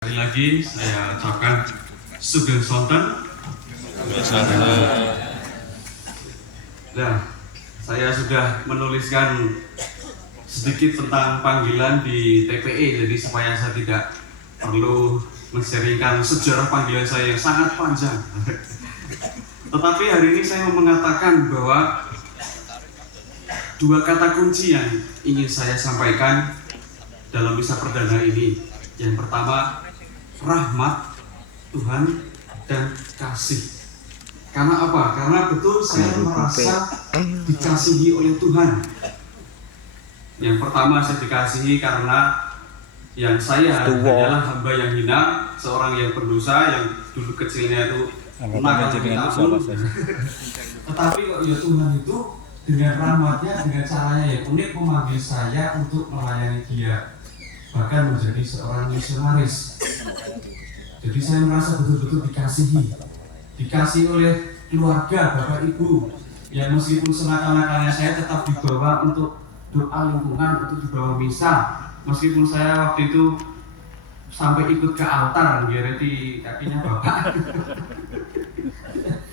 Sekali lagi saya ucapkan Sugeng Sonten. Nah, saya sudah menuliskan sedikit tentang panggilan di TPE, jadi supaya saya tidak perlu men-sharingkan sejarah panggilan saya yang sangat panjang. Tetapi hari ini saya mau mengatakan bahwa dua kata kunci yang ingin saya sampaikan dalam misa perdana ini. Yang pertama, rahmat Tuhan dan kasih. Karena apa? Karena betul saya merasa dikasihi oleh Tuhan. Yang pertama, saya dikasihi karena yang saya adalah hamba yang hina, seorang yang berdosa, yang dulu kecilnya itu nakal takut. Tetapi kok ya Tuhan itu dengan rahmatnya, dengan caranya yang unik memanggil saya untuk melayani Dia, bahkan menjadi seorang misionaris. Jadi saya merasa betul-betul dikasihi oleh keluarga, bapak ibu, yang meskipun senakal-nakalnya saya tetap dibawa untuk doa lingkungan, untuk dibawa misa. Meskipun saya waktu itu sampai ikut ke altar, ngerti kakinya bapak.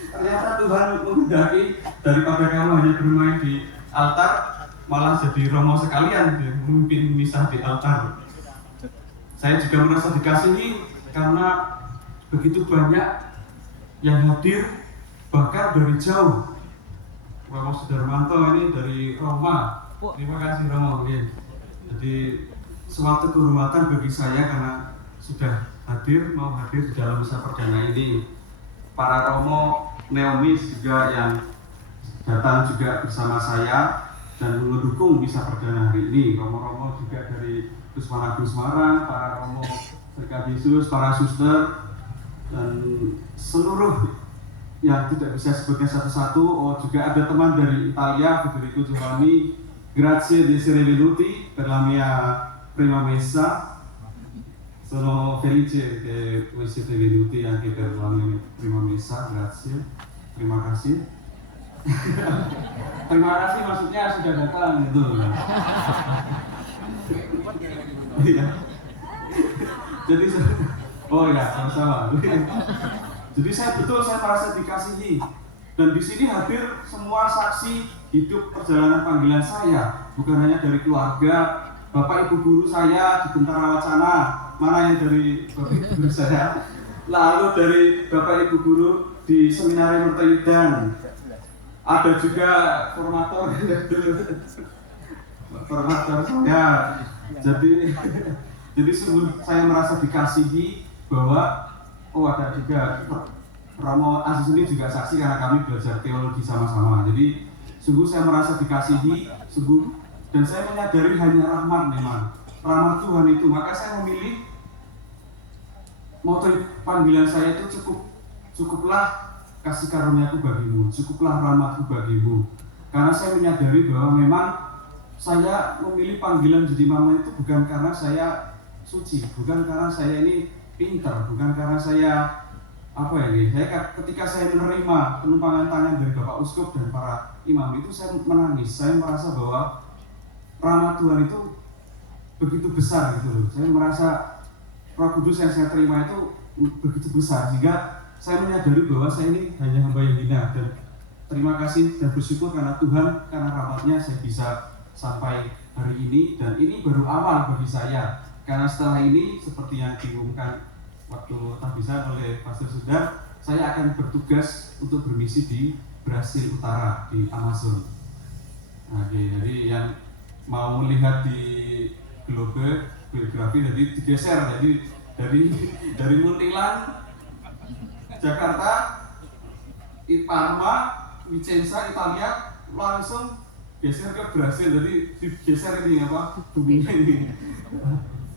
Ternyata Tuhan menghendaki daripada kamu hanya bermain di altar, malah jadi romo sekalian, memimpin misa di altar. Saya juga merasa dikasihi karena begitu banyak yang hadir, bahkan dari jauh. Romo Sudarmanto ini dari Roma. Terima kasih Romo. Jadi suatu kehormatan bagi saya karena sudah mau hadir di dalam misa perdana ini. Para Romo Neomis juga yang datang juga bersama saya dan mendukung misa perdana hari ini. Romo-romo juga dari Kusmana Semarang, para Romo Berkat Yesus, para suster, dan seluruh yang tidak bisa sebutkan satu-satu. Juga ada teman dari Italia, Federico Giovanni. Grazie di essere venuti per la mia prima messa. Sono felice che voi siete venuti anche per la mia prima messa. Grazie. Terima kasih. Terima kasih maksudnya sudah datang gitu. Iya. Jadi sama-sama. Jadi saya merasa dikasihi, dan di sini hadir semua saksi hidup perjalanan panggilan saya, bukan hanya dari keluarga, bapak ibu guru saya di Bentara Wacana, mana yang dari bapak ibu guru saya, lalu dari bapak ibu guru di Seminari Mertoyudan, ada juga formator saya. Jadi sungguh saya merasa dikasihi bahwa ada juga Romo Aziz ini juga saksi karena kami belajar teologi sama-sama. Jadi sungguh saya merasa dikasihi, dan saya menyadari hanya rahmat Tuhan itu. Maka saya memilih moto panggilan saya itu cukuplah kasih karuniaku bagimu, cukuplah rahmatku bagimu. Karena saya menyadari bahwa memang saya memilih panggilan jadi mama itu bukan karena saya suci, bukan karena saya ini pintar, bukan karena saya ketika saya menerima penumpangan tangan dari Bapak Uskup dan para imam itu saya menangis. Saya merasa bahwa rahmat Tuhan itu begitu besar gitu loh. Saya merasa Roh Kudus yang saya terima itu begitu besar, sehingga saya menyadari bahwa saya ini hanya hamba yang hina, dan terima kasih dan bersyukur karena Tuhan, karena rahmatnya saya bisa sampai hari ini, dan ini baru awal bagi saya. Karena setelah ini, seperti yang diumumkan waktu tahbisan oleh Pastor Sudar, saya akan bertugas untuk bermisi di Brasil Utara, di Amazon. Jadi yang mau melihat di globe biografi, jadi digeser, jadi dari Muntilan, Jakarta, Parma, Vicenza, Italia, langsung geser ke Brasil. Jadi digeser ini dunia ini.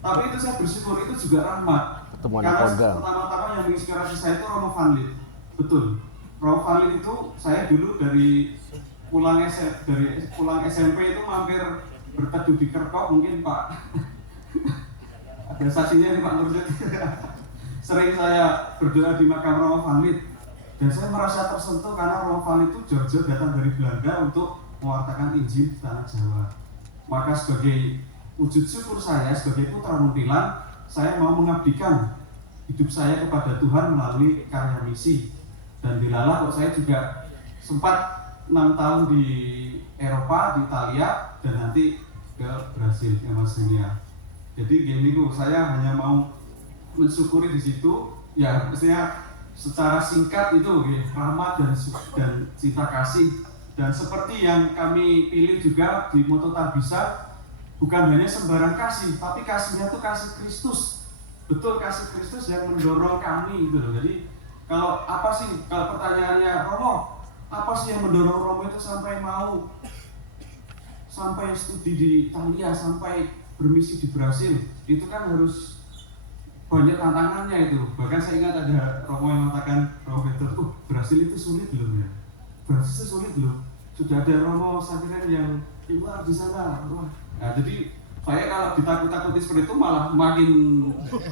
Tapi itu saya bersyukur, itu juga rahmat. Karena pertama-tama yang menginspirasi saya itu Romo Van Lith. Betul, Romo Van Lith itu saya dulu dari pulang SMP itu mampir berteduh di Kerkop, mungkin Pak ada saksinya nih Pak Nurjit. Sering saya berdoa di makam Romo Van Lith, dan saya merasa tersentuh karena Romo Van Lith itu jauh-jauh datang dari Belanda untuk mewartakan Injil di tanah Jawa. Maka sebagai wujud syukur saya sebagai putra Muntilan, saya mau mengabdikan hidup saya kepada Tuhan melalui karya misi. Dan dilalah kok saya juga sempat 6 tahun di Eropa, di Italia, dan nanti ke Brasil, Amazonia. Jadi gini kok, saya hanya mau mensyukuri di situ, ya maksudnya secara singkat itu rahmat dan cinta kasih. Dan seperti yang kami pilih juga di Moto Tabisa, bukan hanya sembarang kasih, tapi kasihnya itu kasih Kristus. Betul, kasih Kristus yang mendorong kami gitu loh. Jadi kalau apa sih, kalau pertanyaannya Romo, apa sih yang mendorong Romo itu sampai studi di Italia, sampai bermisi di Brasil? Itu kan harus banyak tantangannya itu. Bahkan saya ingat ada Romo yang mengatakan, Romo Peter, Brasil itu sulit belum ya? Brasil itu sulit belum? Sudah ada Romo Sakiran yang keluar di sana. Nah, jadi saya kalau ditakut-takuti seperti itu malah makin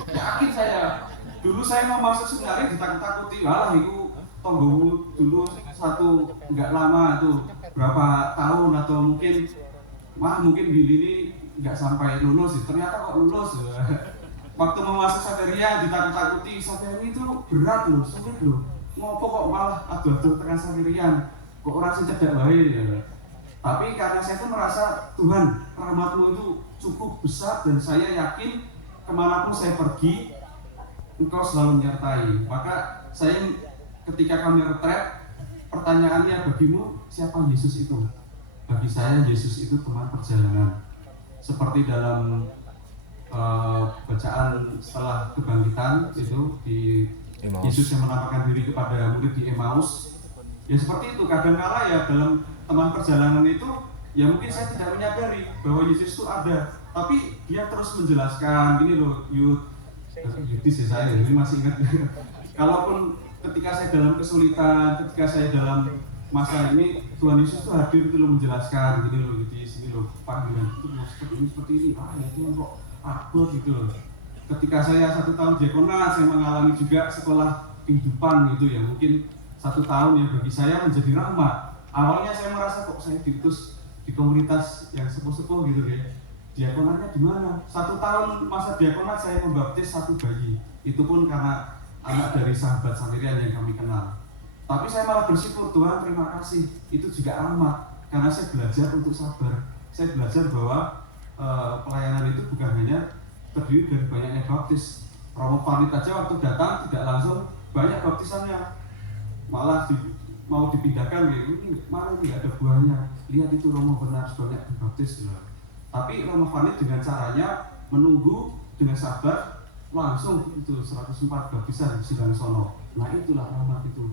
yakin saya. Dulu saya mau masuk seminari ditakut-takuti, walah itu tonggomu dulu satu nggak lama tuh berapa tahun atau mungkin Billy ini nggak sampai lulus, ternyata kok lulus. Waktu mau masuk Saveria ditakut-takuti, Saveria itu berat loh, sulit loh. Ngopo kok malah aduh-aduh tekan Saverian, kok orang sih cedak baik ya. Tapi karena saya itu merasa Tuhan rahmatmu itu cukup besar dan saya yakin kemanapun saya pergi Engkau selalu menyertai. Maka saya ketika kami retret, pertanyaannya bagimu siapa Yesus itu? Bagi saya Yesus itu teman perjalanan. Seperti dalam bacaan setelah kebangkitan itu di Emmaus. Yesus yang menampakkan diri kepada murid di Emmaus. Ya seperti itu, kadang-kala ya dalam teman perjalanan itu ya mungkin saya tidak menyadari bahwa Yesus itu ada, tapi dia terus menjelaskan gini loh, Yudis ya saya ini masih ingat. Kalaupun ketika saya dalam kesulitan, ketika saya dalam masa ini, Tuhan Yesus itu hadir itu loh, menjelaskan gini loh, Yudis ini loh, panggilan itu seperti ini, itu kok abot gitu loh. Ketika saya 1 tahun diakonat, saya mengalami juga sekolah kehidupan gitu ya, mungkin 1 tahun yang bagi saya menjadi rahmat. Awalnya saya merasa kok saya diutus di komunitas yang sepuh-sepuh gitu ya. Diakonatnya di mana? 1 tahun masa diakonat saya membaptis 1 bayi. Itu pun karena anak dari sahabat Samaritan yang kami kenal. Tapi saya malah bersyukur, Tuhan terima kasih. Itu juga rahmat karena saya belajar untuk sabar. Saya belajar bahwa pelayanan itu bukan hanya terdiri dari banyaknya baptis. Romo Fanit aja waktu datang tidak langsung banyak baptisannya, malah mau dipindahkan ya, ini mana nih ada buahnya, lihat itu Romo benar banyak dibaptis. Tapi Romo Fanit dengan caranya menunggu dengan sabar, langsung itu 104 baptisan sedang sono. Nah itulah rahmat itu.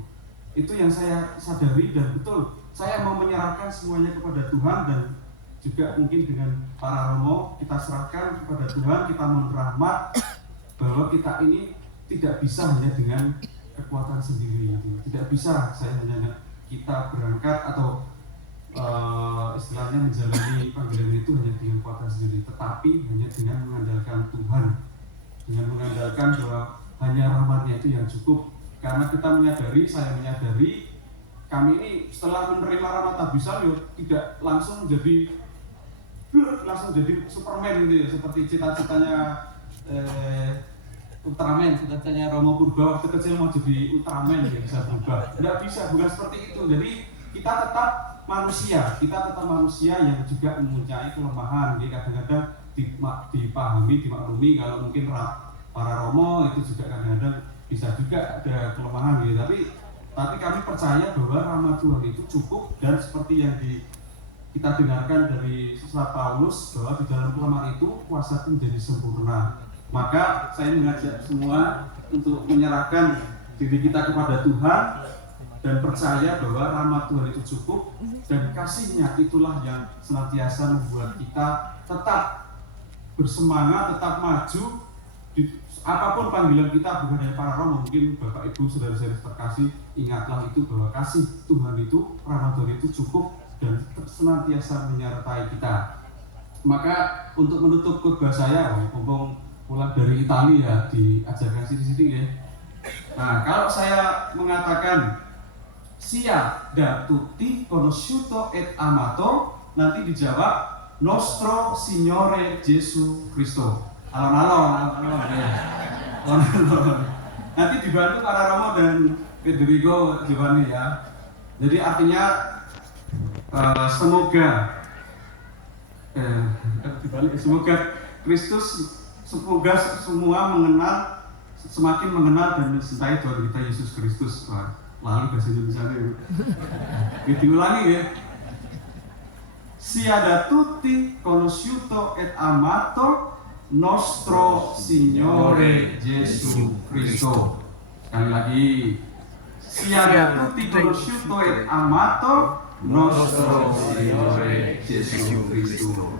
Itu yang saya sadari dan betul saya mau menyerahkan semuanya kepada Tuhan, dan juga mungkin dengan para Romo kita serahkan kepada Tuhan, kita mohon rahmat bahwa kita ini tidak bisa hanya dengan kekuatan sendiri gitu. Tidak bisa saya hanya kita berangkat atau istilahnya menjalani panggilan itu hanya dengan kekuatan sendiri, tetapi hanya dengan mengandalkan Tuhan, dengan mengandalkan bahwa hanya rahmatnya itu yang cukup. Karena kita menyadari, saya menyadari kami ini setelah menerima rahmat Tabisa tidak langsung jadi Superman gitu ya, seperti cita-citanya Ultraman, cita-citanya Romo Purba waktu kecil mau jadi Ultraman ya, bisa berubah. Tidak bisa, bukan seperti itu. Jadi kita tetap manusia yang juga mempunyai kelemahan. Jadi kadang-kadang dipahami, dimaklumi kalau mungkin para Romo itu juga kadang-kadang bisa juga ada kelemahan gitu. Tapi kami percaya bahwa rahmat Tuhan itu cukup, dan seperti yang kita dengarkan dari surat Paulus bahwa di dalam kelemahan itu kuasa itu menjadi sempurna. Maka saya mengajak semua untuk menyerahkan diri kita kepada Tuhan dan percaya bahwa rahmat Tuhan itu cukup, dan kasih-Nya itulah yang senantiasa membuat kita tetap bersemangat, tetap maju di apapun panggilan kita. Bukan hanya para Romo, mungkin Bapak Ibu saudara-saudara terkasih, ingatlah itu bahwa kasih Tuhan itu, rahmat Tuhan itu cukup dan senantiasa menyertai kita. Maka untuk menutup khotbah saya, mumpung pulang dari Italia diajarkan sini-sini ya. Nah, kalau saya mengatakan sia da tutti conosciuto et amato, nanti dijawab Nostro Signore Gesù Cristo. Alon-alon ya. Nanti dibantu para Romo dan Federico Giovanni ya. Jadi artinya semoga Kristus, semoga semua semakin mengenal dan mencintai Tuhan kita Yesus Kristus. Lalu bahasa Indonesia ini diulangi ya. Siada tutti conosciuto et amato nostro Signore Gesù Cristo. Sekali lagi, siada tutti conosciuto et amato nostro Signore Gesù Cristo.